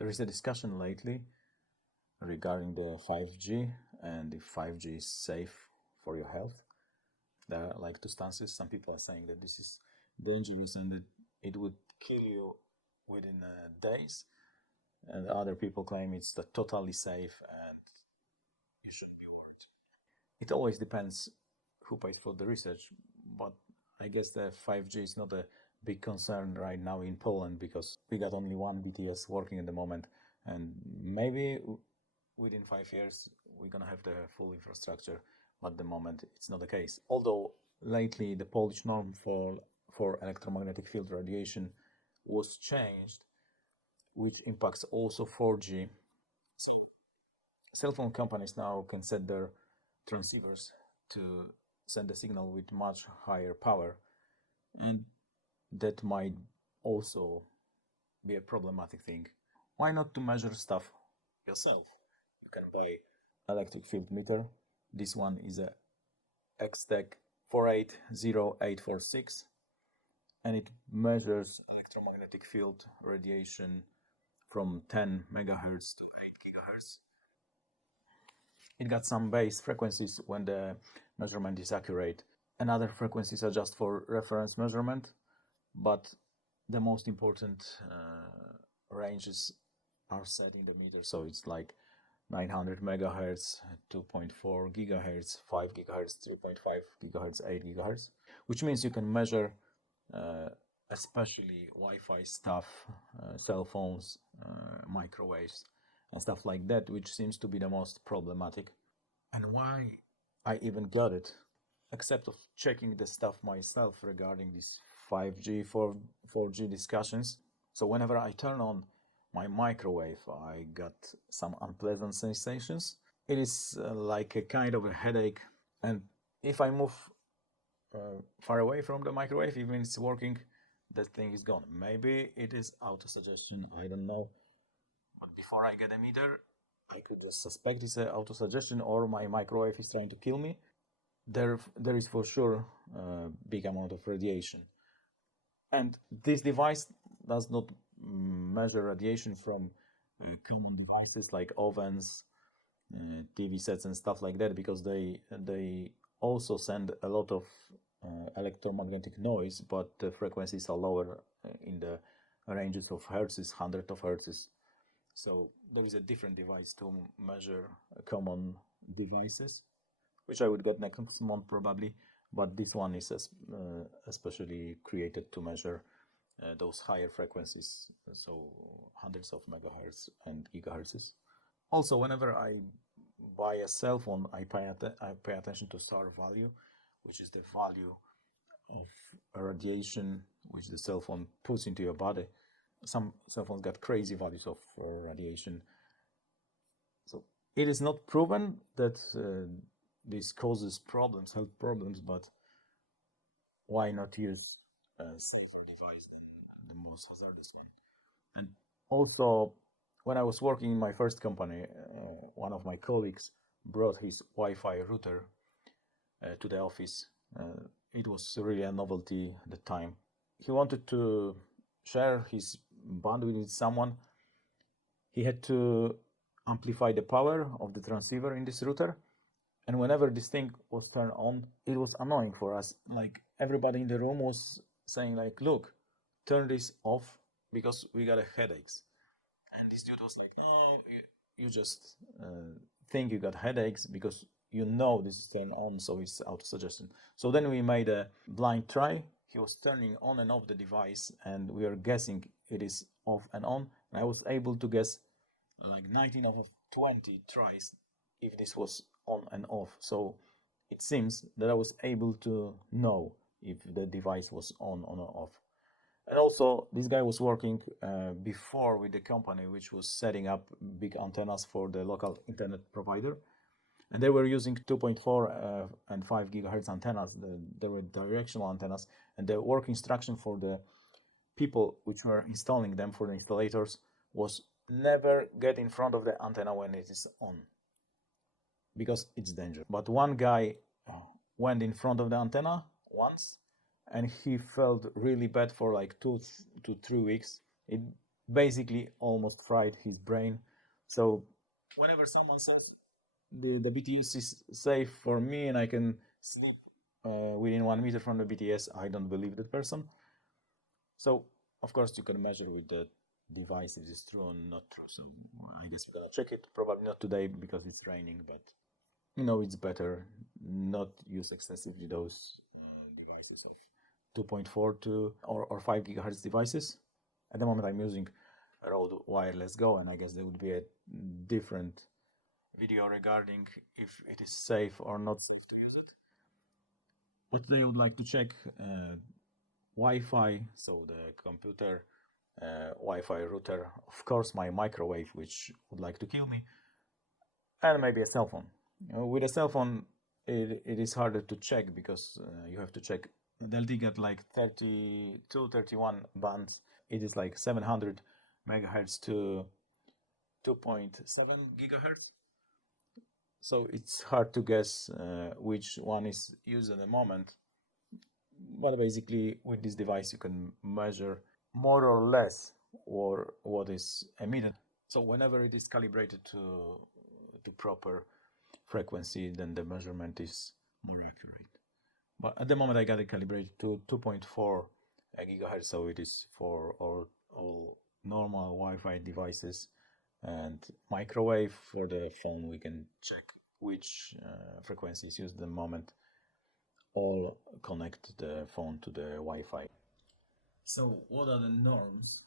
There is a discussion lately regarding the 5G and if 5G is safe for your health. There are like two stances. Some people are saying that this is dangerous and that it would kill you within days, and other people claim it's totally safe and you shouldn't be worried. It always depends who pays for the research, but I guess the 5G is not a big concern right now in Poland because we got only one BTS working at the moment, and maybe within 5 years we're gonna have the full infrastructure, but at the moment it's not the case. Although lately the Polish norm for electromagnetic field radiation was changed, which impacts also 4G. So cell phone companies now can set their transceivers to send a signal with much higher power, and that might also be a problematic thing. Why not to measure stuff yourself? You can buy electric field meter. This one is a Extech 480846, and it measures electromagnetic field radiation from 10 megahertz to 8 gigahertz. It got some base frequencies when the measurement is accurate, and other frequencies are just for reference measurement, but the most important ranges are set in the meter, so it's like 900 megahertz, 2.4 gigahertz, 5 gigahertz, 3.5 gigahertz, 8 gigahertz, which means you can measure especially Wi-Fi stuff, cell phones, microwaves, and stuff like that, which seems to be the most problematic. And why I even got it, except of checking the stuff myself regarding these 5G, 4G discussions. So whenever I turn on my microwave, I got some unpleasant sensations. It is like a kind of a headache, and if I move far away from the microwave, even if it's working, that thing is gone. Maybe it is auto-suggestion, I don't know. But before I get a meter, I could just suspect it's an auto-suggestion or my microwave is trying to kill me. There is for sure a big amount of radiation. And this device does not measure radiation from common devices like ovens, TV sets and stuff like that, because they also send a lot of electromagnetic noise, but the frequencies are lower in the ranges of hertzes, hundreds of hertzes. So there is a different device to measure common devices, which I would get next month probably, but this one is especially created to measure those higher frequencies, so hundreds of megahertz and gigahertzes. Also, whenever I buy a cell phone, I pay attention to star value, which is the value of radiation which the cell phone puts into your body. Some cell phones got crazy values of radiation. So it is not proven that this causes problems, health problems, but why not use a safer device than the most hazardous one? And also, when I was working in my first company, one of my colleagues brought his Wi-Fi router to the office. It was really a novelty at the time. He wanted to share his bandwidth with someone. He had to amplify the power of the transceiver in this router, and whenever this thing was turned on, it was annoying for us. Like everybody in the room was saying like, look, turn this off because we got a headaches. And this dude was like, oh, you just think you got headaches because you know this is turned on, so it's auto-suggestion. So then we made a blind try. He was turning on and off the device, and we were guessing it is off and on. And I was able to guess like 19 out of 20 tries if this was on and off. So it seems that I was able to know if the device was on or off. And also, this guy was working before with the company which was setting up big antennas for the local internet provider. And they were using 2.4 and 5 gigahertz antennas. They were directional antennas. And the work instruction for the people which were installing them, for the installators, was never get in front of the antenna when it is on, because it's dangerous. But one guy went in front of the antenna once, and he felt really bad for like 2 to 3 weeks. It basically almost fried his brain. So whenever someone says the BTS is safe for me and I can sleep within 1 meter from the BTS, I don't believe that person. So of course you can measure with the device if it's true or not true. So I guess we're gonna check it. Probably not today because it's raining, but it's better not use excessively those devices of 2.4 to or 5 gigahertz devices. At the moment I'm using Rode Wireless Go, and I guess there would be a different video regarding if it is safe or not safe to use it. What they would like to check, Wi-Fi, so the computer, Wi-Fi router, of course my microwave, which would like to kill me, and maybe a cell phone. With a cell phone, it is harder to check because you have to check. They'll get like 32, 31 bands. It is like 700 megahertz to 2.7 gigahertz. So it's hard to guess which one is used at the moment. But basically, with this device, you can measure more or less what is emitted. So whenever it is calibrated to proper frequency, then the measurement is more accurate. But at the moment, I got it calibrated to 2.4 gigahertz, so it is for all normal Wi-Fi devices. And microwave for the phone, we can check which frequency is used at the moment. All connect the phone to the Wi-Fi. So what are the norms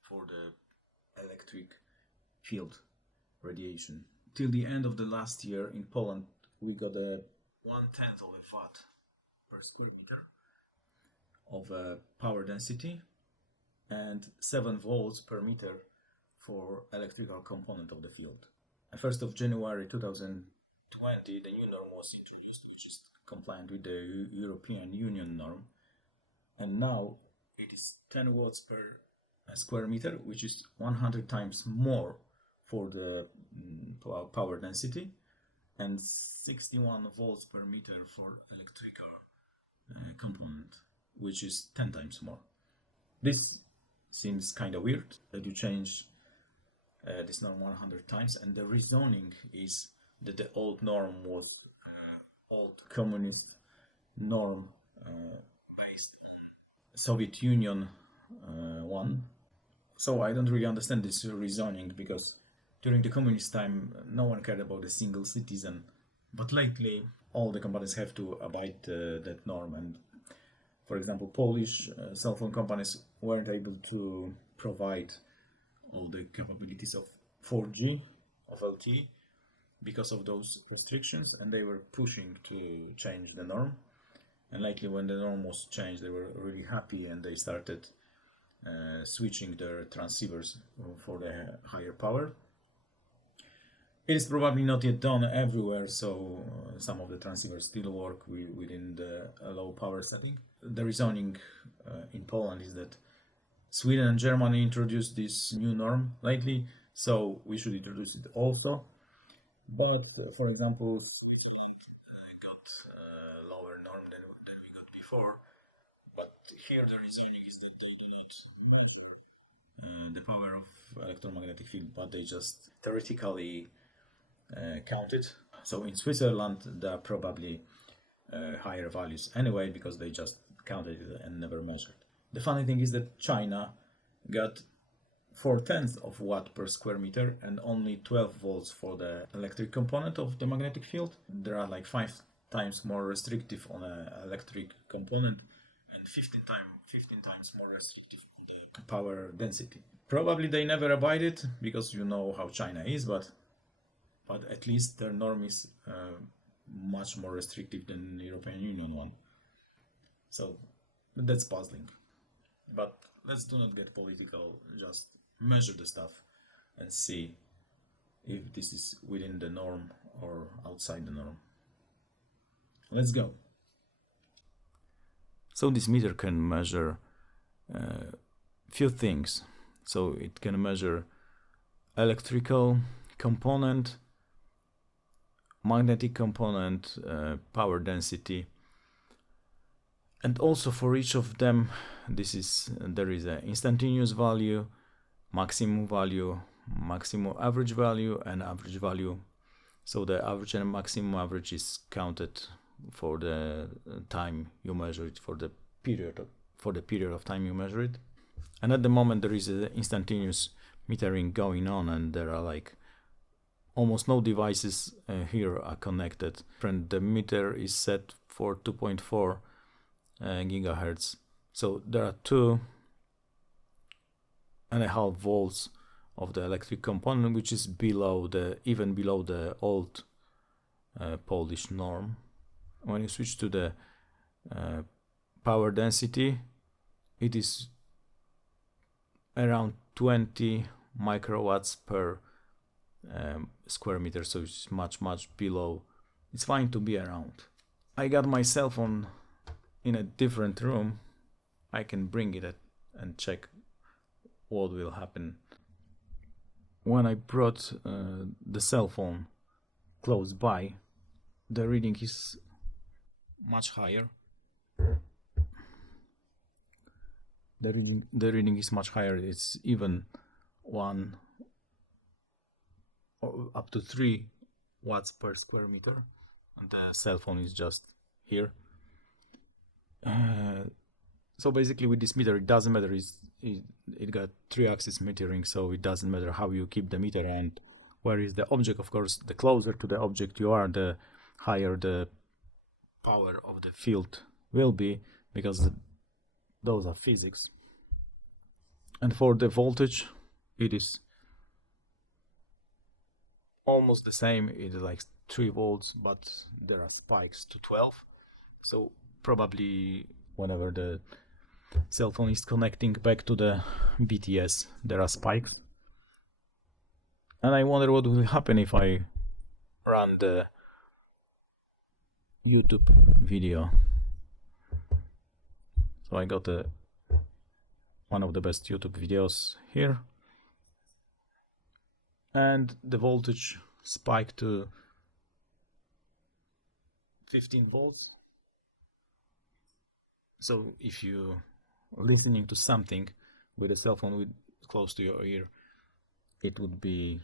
for the electric field radiation? Till the end of the last year in Poland, we got a 1/10 of a watt per square meter of power density and 7 volts per meter for electrical component of the field. 1st of January 2020, the new norm was introduced, which is compliant with the European Union norm, and now it is 10 watts per square meter, which is 100 times more for the power density, and 61 volts per meter for electrical component, which is 10 times more. This seems kind of weird that you change this norm 100 times, and the reasoning is that the old norm was old communist norm based on Soviet Union one. So I don't really understand this reasoning, because during the communist time no one cared about a single citizen, but lately all the companies have to abide that norm. And for example, Polish cell phone companies weren't able to provide all the capabilities of 4G, of LTE, because of those restrictions, and they were pushing to change the norm. And lately, when the norm was changed, they were really happy, and they started switching their transceivers for the higher power. It is probably not yet done everywhere, so some of the transceivers still work within the low power setting. The reasoning in Poland is that Sweden and Germany introduced this new norm lately, so we should introduce it also. But for example, Switzerland got a lower norm than we got before. But here the reasoning is that they do not measure the power of electromagnetic field, but they just theoretically count it. So in Switzerland there are probably higher values anyway, because they just counted it and never measured. The funny thing is that China got 4/10 of watt per square meter and only 12 volts for the electric component of the magnetic field. There are like 5 times more restrictive on an electric component and 15 times more restrictive on the power density. Probably they never abided, because you know how China is, but at least their norm is much more restrictive than the European Union one. So that's puzzling. But let's do not get political, just measure the stuff and see if this is within the norm or outside the norm. Let's go. So this meter can measure few things. So it can measure electrical component, magnetic component, power density. And also for each of them, there is an instantaneous value, maximum value, maximum average value, and average value. So the average and maximum average is counted for the time you measure it, for the period of time you measure it. And at the moment there is an instantaneous metering going on, and there are like almost no devices here are connected. And the meter is set for 2.4 gigahertz. So there are 2.5 volts of the electric component, which is even below the old Polish norm. When you switch to the power density, it is around 20 microwatts per square meter, so it's much below. It's fine to be around. I got my cell phone in a different room. I can bring it and check what will happen. When I brought the cell phone close by, the reading is much higher. The reading is much higher. It's even 1 or up to 3 watts per square meter. And the cell phone is just here. So basically with this meter, it doesn't matter. It got 3-axis metering, so it doesn't matter how you keep the meter and where is the object. Of course, the closer to the object you are, the higher the power of the field will be, because those are physics. And for the voltage, it is almost the same. It is like 3 volts, but there are spikes to 12. So probably whenever the cell phone is connecting back to the BTS, there are spikes. And I wonder what will happen if I run the YouTube video. So I got one of the best YouTube videos here, and the voltage spiked to 15 volts. So if you are listening to something with a cell phone close to your ear, it would be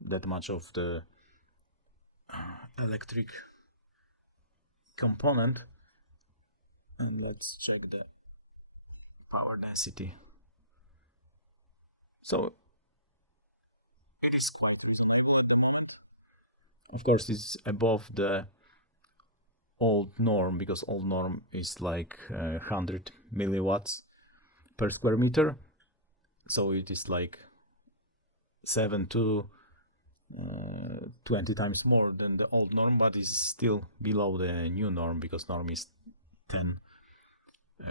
that much of the electric component. And let's check the power density. So it is quite, of course, it's above the old norm, because old norm is like 100 milliwatts per square meter. So it is like 7 to 20 times more than the old norm, but is still below the new norm, because norm is 10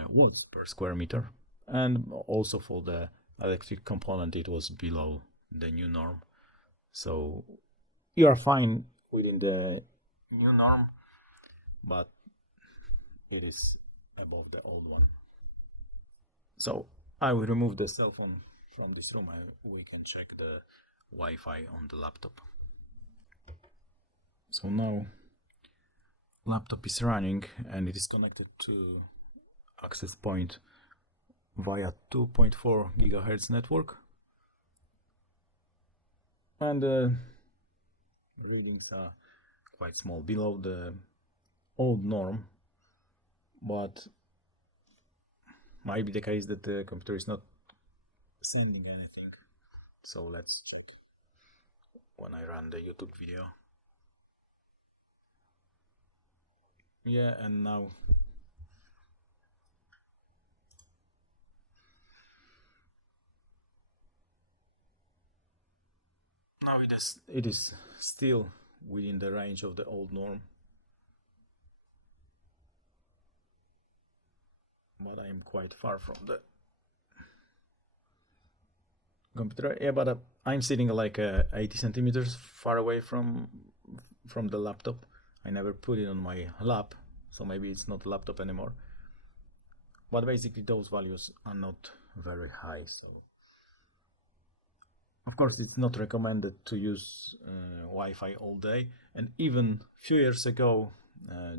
watts per square meter. And also for the electric component, it was below the new norm. So you are fine within the new norm, but it is above the old one. So I will remove the cell phone from this room and we can check the Wi-Fi on the laptop. So now laptop is running and it is connected to access point via 2.4 gigahertz network, and the readings are quite small, below the old norm, but might be the case that the computer is not sending anything. So let's check when I run the YouTube video. Yeah, and now it is still within the range of the old norm, but I am quite far from the computer. Yeah, but I'm sitting like 80 centimeters far away from the laptop. I never put it on my lap, so maybe it's not a laptop anymore. But basically those values are not very high, so of course it's not recommended to use Wi-Fi all day. And even a few years ago,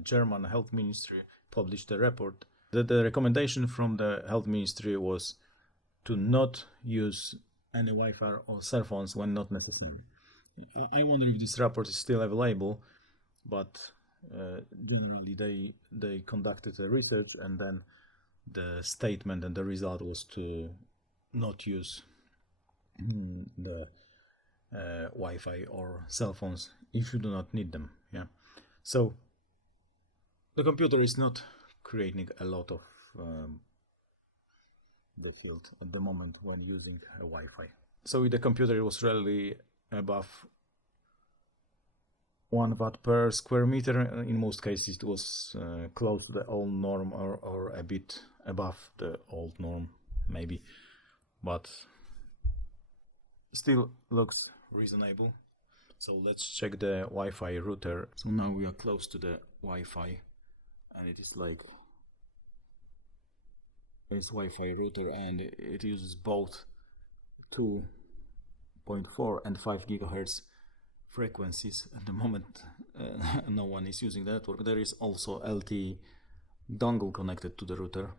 German health ministry published a report that the recommendation from the health ministry was to not use any Wi-Fi or cell phones when not necessary. I wonder if this report is still available, but generally they conducted a research, and then the statement and the result was to not use the Wi-Fi or cell phones if you do not need them. Yeah, so the computer is not creating a lot of the field at the moment when using a Wi-Fi. So with the computer it was really above 1 watt per square meter. In most cases it was close to the old norm, or a bit above the old norm maybe, but still looks reasonable. So let's check the Wi-Fi router. So now we are close to the Wi-Fi, and it is like it's Wi-Fi router, and it uses both 2.4 and 5 gigahertz frequencies. At the moment no one is using the network. There is also LTE dongle connected to the router,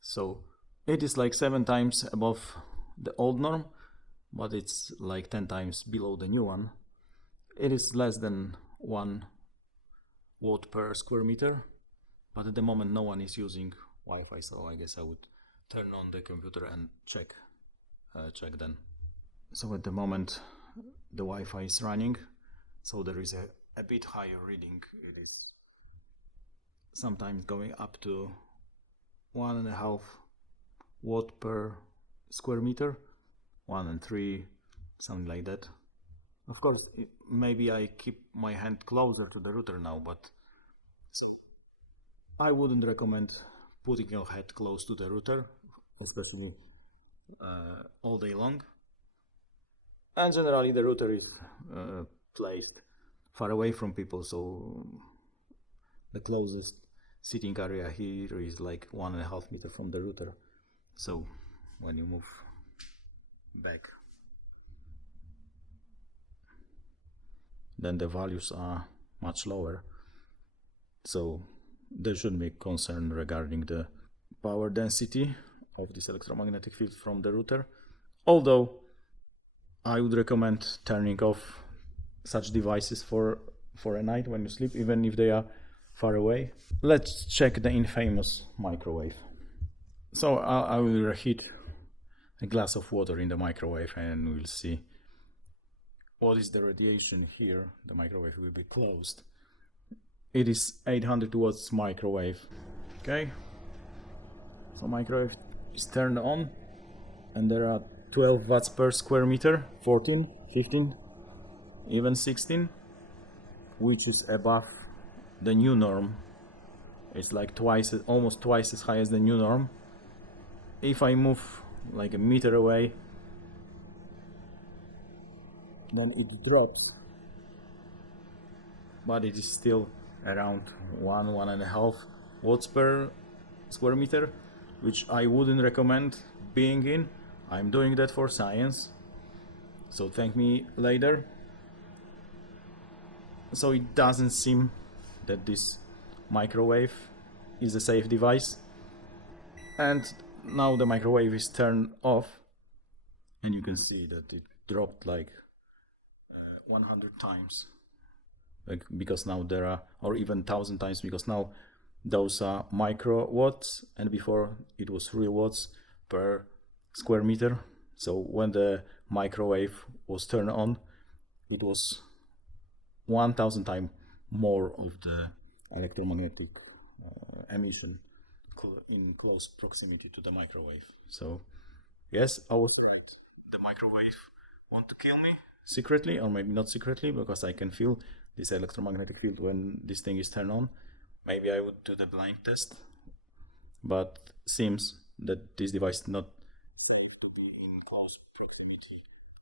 so it is like 7 times above the old norm, but it's like 10 times below the new one. It is less than 1 watt per square meter, but at the moment no one is using Wi-Fi, so I guess I would turn on the computer and check then. So at the moment the Wi-Fi is running, so there is a bit higher reading. It is sometimes going up to 1.5 watt per square meter, 1 and 3, something like that. Of course, maybe I keep my hand closer to the router now, but so I wouldn't recommend putting your head close to the router, especially all day long. And generally the router is placed far away from people, so the closest sitting area here is like 1.5 meters from the router. So when you move back, then the values are much lower, so there shouldn't be concern regarding the power density of this electromagnetic field from the router, although I would recommend turning off such devices for a night when you sleep, even if they are far away. Let's check the infamous microwave. So I will heat a glass of water in the microwave, and we'll see what is the radiation here. The microwave will be closed. It is 800 watts microwave. Okay, so microwave is turned on, and there are 12 watts per square meter, 14, 15, even 16, which is above the new norm. It's like almost twice as high as the new norm. If I move like a meter away, then it drops, but it is still around 1.5 watts per square meter, which I wouldn't recommend being in. I'm doing that for science, so thank me later. So it doesn't seem that this microwave is a safe device, and now the microwave is turned off, and you can see that it dropped like 100 times, like, because now there are, or even 1,000 times, because now those are micro watts, and before it was real watts per square meter. So when the microwave was turned on, it was 1,000 times more of the electromagnetic emission in close proximity to the microwave. So yes, I was right. The microwave want to kill me secretly, or maybe not secretly, because I can feel this electromagnetic field when this thing is turned on. Maybe I would do the blind test, but seems that this device is not in close proximity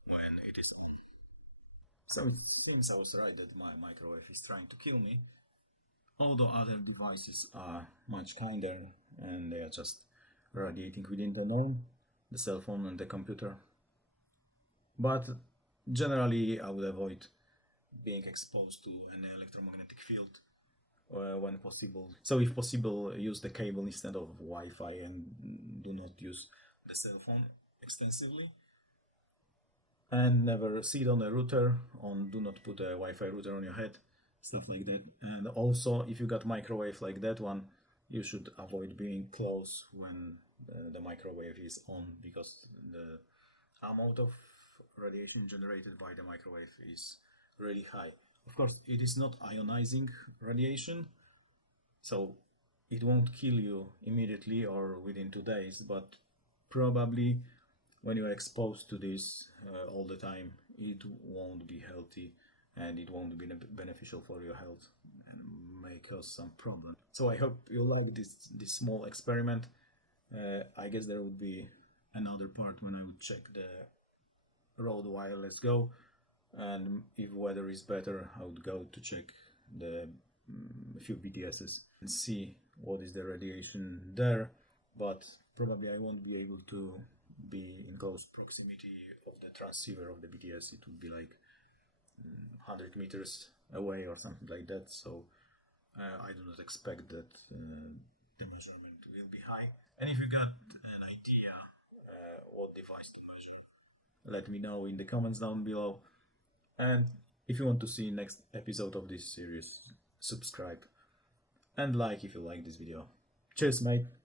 when it is on. So it seems I was right that my microwave is trying to kill me, although other devices are much kinder and they are just radiating within the norm, the cell phone and the computer. But generally I would avoid being exposed to an electromagnetic field when possible. So if possible, use the cable instead of Wi-Fi, and do not use the cell phone. extensively. And never sit on a router, do not put a Wi-Fi router on your head, stuff like that. And also, if you got microwave like that one, you should avoid being close when the microwave is on, because the amount of radiation generated by the microwave is really high. Of course, it is not ionizing radiation, so it won't kill you immediately or within 2 days, but probably when you're exposed to this all the time, it won't be healthy and it won't be beneficial for your health and may cause some problem. So I hope you like this small experiment. I guess there would be another part when I would check the Rode Wireless Go, and if weather is better, I would go to check the few BTSs and see what is the radiation there, but probably I won't be able to be in close proximity of the transceiver of the BTS. It would be like 100 meters away or something like that, so I do not expect that the measurement will be high. And if you got an idea what device to measure, let me know in the comments down below. And if you want to see next episode of this series, subscribe and like if you like this video. Cheers, mate!